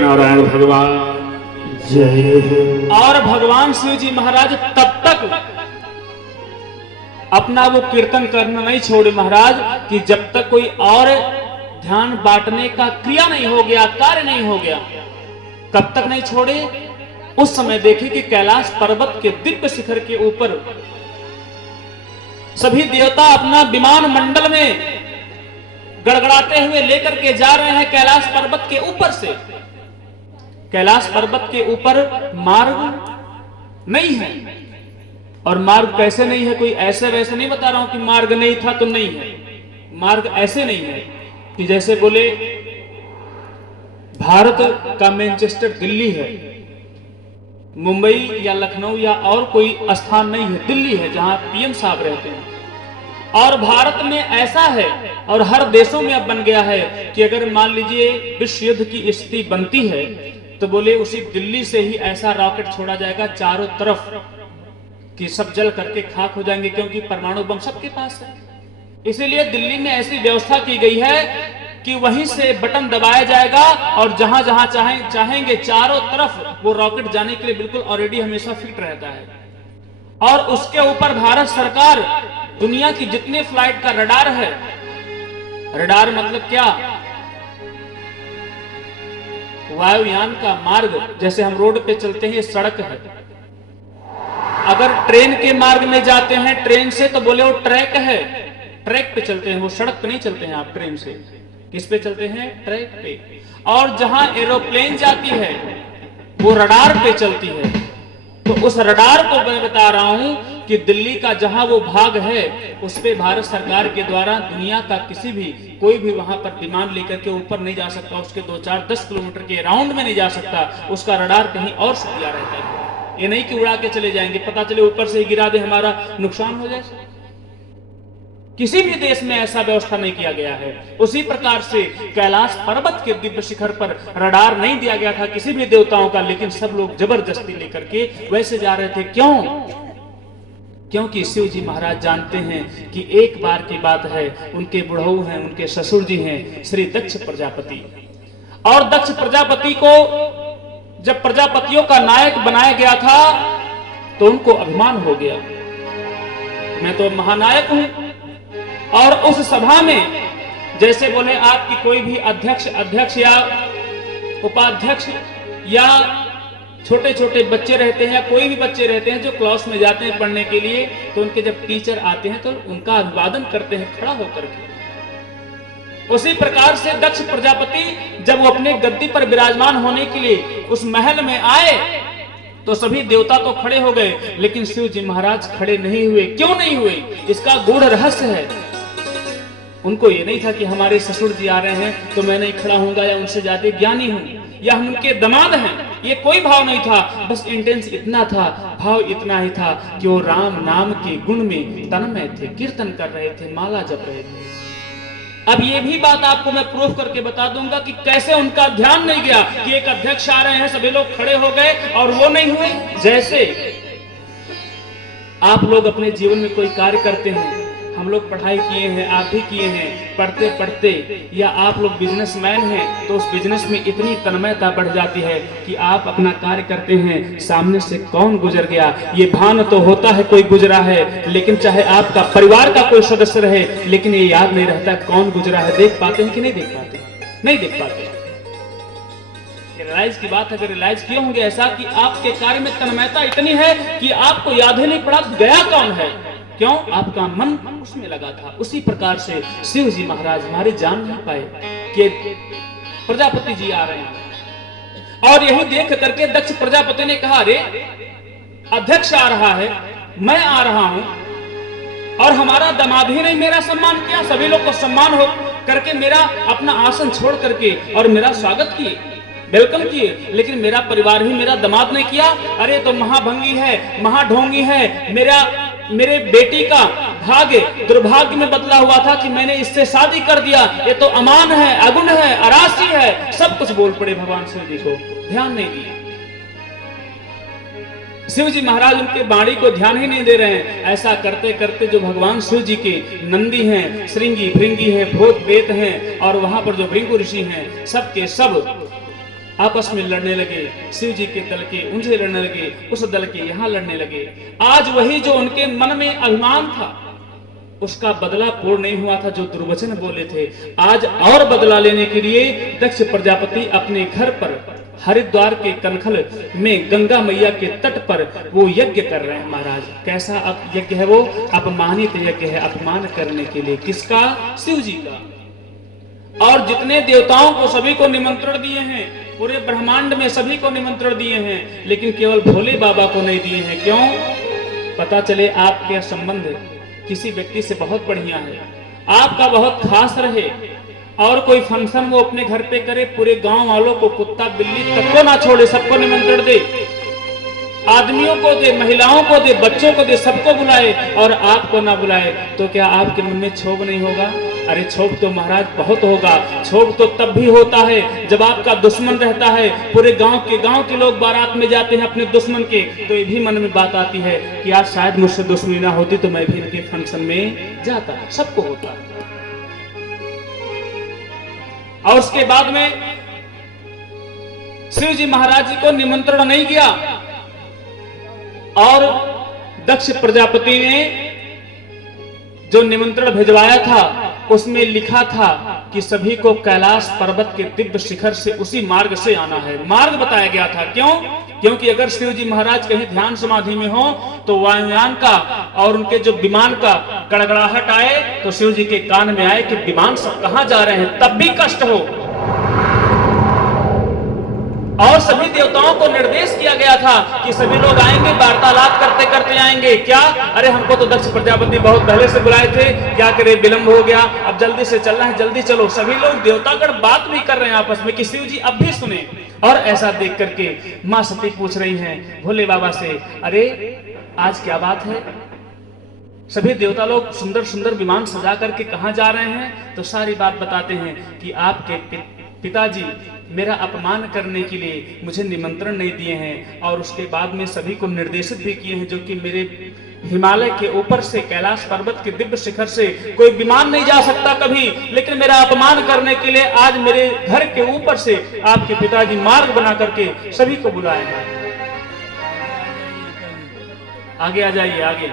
नारायण भगवान जय। और भगवान शिव जी महाराज तब तक अपना वो कीर्तन करना नहीं छोड़े महाराज कि जब तक कोई और ध्यान बांटने का क्रिया नहीं हो गया, कार्य नहीं हो गया, तब तक नहीं छोड़े। उस समय देखे कि कैलाश पर्वत के दिव्य शिखर के ऊपर सभी देवता अपना विमान मंडल में गड़गड़ाते हुए लेकर के जा रहे हैं कैलाश पर्वत के ऊपर से। कैलाश पर्वत के ऊपर मार्ग नहीं है। और मार्ग कैसे नहीं है, कोई ऐसे वैसे नहीं बता रहा हूं कि मार्ग नहीं था तो नहीं है। मार्ग ऐसे नहीं है कि जैसे बोले भारत का मैनचेस्टर दिल्ली है, मुंबई या लखनऊ या और कोई स्थान नहीं है, दिल्ली है जहां पीएम साहब रहते हैं। और भारत में ऐसा है और हर देशों में अब बन गया है कि अगर मान लीजिए विश्व युद्ध की स्थिति बनती है तो बोले उसी दिल्ली से ही ऐसा रॉकेट छोड़ा जाएगा चारों तरफ कि सब जल करके खाक हो जाएंगे, क्योंकि परमाणु बम सबके पास है। इसीलिए दिल्ली में ऐसी व्यवस्था की गई है कि वहीं से बटन दबाया जाएगा और जहां जहां चाहेंगे चारों तरफ वो रॉकेट जाने के लिए बिल्कुल ऑलरेडी हमेशा फिट रहता है। और उसके ऊपर भारत सरकार दुनिया की जितने फ्लाइट का रडार है, रडार मतलब क्या, वायुयान का मार्ग, जैसे हम रोड पे चलते हैं सड़क है, अगर ट्रेन के मार्ग में जाते हैं ट्रेन से तो बोले वो ट्रैक है, ट्रैक पे चलते हैं, वो सड़क पे नहीं चलते हैं आप ट्रेन से, किस पे चलते हैं, ट्रैक पे। और जहां एरोप्लेन जाती है वो रडार पे चलती है। तो उस रडार को मैं बता रहा हूं कि दिल्ली का जहां वो भाग है उस पे भारत सरकार के द्वारा दुनिया का किसी भी कोई भी वहां पर विमान लेकर के ऊपर नहीं जा सकता, उसके 2-4-10 किलोमीटर के राउंड में नहीं जा सकता, उसका रडार कहीं और से दिया रहता है। ये नहीं कि उड़ा के चले जाएंगे, पता चले ऊपर से ही गिरा दे, हमारा नुकसान हो जाए। किसी भी देश में ऐसा व्यवस्था नहीं किया गया है। उसी प्रकार से कैलाश पर्वत के दिव्य शिखर पर रडार नहीं दिया गया था किसी भी देवताओं का, लेकिन सब लोग जबरदस्ती लेकर के वैसे जा रहे थे। क्यों? क्योंकि शिव जी महाराज जानते हैं कि एक बार की बात है, उनके बुढ़ऊ हैं, उनके ससुर जी हैं श्री दक्ष प्रजापति। और दक्ष प्रजापति को जब प्रजापतियों का नायक बनाया गया था तो उनको अभिमान हो गया, मैं तो महानायक हूं। और उस सभा में जैसे बोले आपकी कोई भी अध्यक्ष या उपाध्यक्ष या छोटे छोटे बच्चे रहते हैं या कोई भी बच्चे रहते हैं जो क्लास में जाते हैं पढ़ने के लिए, तो उनके जब टीचर आते हैं तो उनका अभिवादन करते हैं खड़ा होकर के। उसी प्रकार से दक्ष प्रजापति जब वो अपने गद्दी पर विराजमान होने के लिए उस महल में आए तो सभी देवता तो खड़े हो गए, लेकिन शिव जी महाराज खड़े नहीं हुए। क्यों नहीं हुए? इसका गूढ़ रहस्य है। उनको ये नहीं था कि हमारे ससुर जी आ रहे हैं तो मैं नहीं खड़ा हूंगा या उनसे ज्यादा ज्ञानी हूं या हम उनके दामाद हैं, ये कोई भाव नहीं था। बस इंटेंस इतना था, भाव इतना ही था कि वो राम नाम के गुण में तन्मय थे, कीर्तन कर रहे थे, माला जप रहे थे। अब ये भी बात आपको मैं प्रूफ करके बता दूंगा कि कैसे उनका ध्यान नहीं गया कि एक अध्यक्ष आ रहे हैं, सभी लोग खड़े हो गए और वो नहीं हुए। जैसे आप लोग अपने जीवन में कोई कार्य करते हैं, हम लोग पढ़ाई किए हैं, आप भी किए हैं, पढ़ते पढ़ते, या आप लोग बिजनेसमैन हैं तो उस बिजनेस में इतनी तन्मयता बढ़ जाती है कि आप अपना कार्य करते हैं, सामने से कौन गुजर गया ये भान तो होता है कोई गुजरा है, लेकिन चाहे आपका परिवार का कोई सदस्य रहे, लेकिन ये याद नहीं रहता कौन गुजरा है। देख पाते हैं कि नहीं देख पाते? नहीं देख पाते। रियलाइज की बात है, अगर रियलाइज किए होंगे ऐसा कि आपके कार्य में तन्मयता इतनी है कि आपको याद ही नहीं पड़ा गया कौन है। क्यों? आपका मन उसमें लगा था। उसी प्रकार से शिव जी महाराज हमारे जान नहीं पाए कि प्रजापति जी आ रहे हैं। और यही देख करके दक्ष प्रजापति ने कहा, अरे अध्यक्ष आ रहा है, मैं आ रहा हूं और हमारा दामाद ही नहीं मेरा सम्मान किया। सभी लोग को सम्मान हो करके मेरा अपना आसन छोड़ करके और मेरा स्वागत किए, वेलकम किए, लेकिन मेरा परिवार ही मेरा दामाद नहीं किया। अरे तो महाभंगी है, महाढोंगी है, मेरे बेटी का भाग्य दुर्भाग्य में बदला हुआ था कि मैंने इससे शादी कर दिया, ये तो अमान है, अगुण है, अरासी है, सब कुछ बोल पड़े भगवान शिव जी को, ध्यान नहीं दिए। शिव जी महाराज उनके वाणी को ध्यान ही नहीं दे रहे हैं। ऐसा करते करते जो भगवान शिव जी के नंदी हैं, श्रृंगी भृंगी हैं, भूत प्रेत हैं और वहां पर जो भृंगु ऋषि हैं, सब के सब आपस में लड़ने लगे। शिव जी के दल के उनसे लड़ने लगे, उस दल के यहां लड़ने लगे। आज वही जो उनके मन में अभिमान था, उसका बदला पूर्ण नहीं हुआ था, जो दुर्वचन बोले थे। आज और बदला लेने के लिए दक्ष प्रजापति अपने घर पर हरिद्वार के कनखल में गंगा मैया के तट पर वो यज्ञ कर रहे हैं। महाराज कैसा यज्ञ है वो? अपमानित यज्ञ है, अपमान करने के लिए। किसका? शिव जी का। और जितने देवताओं को सभी को निमंत्रण दिए हैं, पूरे ब्रह्मांड में सभी को निमंत्रण दिए हैं, लेकिन केवल भोले बाबा को नहीं दिए हैं। क्यों? पता चले आपके संबंध किसी व्यक्ति से बहुत बढ़िया है, आपका बहुत खास रहे, और कोई फंक्शन वो अपने घर पे करे, पूरे गांव वालों को, कुत्ता बिल्ली तक को ना छोड़े, सबको निमंत्रण दे, आदमियों को दे, महिलाओं को दे, बच्चों को दे, सबको बुलाए, और आपको ना बुलाए, तो क्या आपके मन में क्षोभ नहीं होगा? अरे क्षोभ तो महाराज बहुत होगा। क्षोभ तो तब भी होता है जब आपका दुश्मन रहता है, पूरे गांव के लोग बारात में जाते हैं अपने दुश्मन के, तो ये भी मन में बात आती है कि आज शायद मुझसे दुश्मनी ना होती तो मैं भी इनके फंक्शन में जाता। सबको होता है। और उसके बाद में शिव जी महाराज जी को निमंत्रण नहीं किया, और दक्ष प्रजापति ने जो निमंत्रण भिजवाया था उसमें लिखा था कि सभी को कैलाश पर्वत के दिव्य शिखर से उसी मार्ग से आना है। मार्ग बताया गया था। क्यों? क्योंकि अगर शिव जी महाराज कहीं ध्यान समाधि में हो तो वायुयान का और उनके जो विमान का गड़गड़ाहट आए तो शिव जी के कान में आए कि विमान सब कहां जा रहे हैं, तब भी कष्ट हो। और सभी देवताओं को निर्देश किया गया था कि सभी लोग आएंगे, वार्तालाप करते करते आएंगे। क्या? अरे हमको तो दक्ष प्रजापति बहुत पहले से बुलाए थे, क्या करे, विलंब हो गया, अब जल्दी से चलना है, जल्दी चलो। सभी लोग देवतागण बात भी कर रहे हैं आपस में कि शिव जी अब भी सुने। और ऐसा देख करके मां सती पूछ रही हैं भोले बाबा से, अरे आज क्या बात है? सभी देवता लोग सुंदर सुंदर विमान सजा करके कहां जा रहे हैं? तो सारी बात बताते हैं कि आपके पिताजी मेरा अपमान करने के लिए मुझे निमंत्रण नहीं दिए हैं, और उसके बाद में सभी को निर्देशित भी किए हैं, जो कि मेरे हिमालय के ऊपर से, कैलाश पर्वत के दिव्य शिखर से कोई विमान नहीं जा सकता कभी, लेकिन मेरा अपमान करने के लिए आज मेरे घर के ऊपर से आपके पिताजी मार्ग बना करके सभी को बुलाए हैं। आगे आ जाइए, आगे।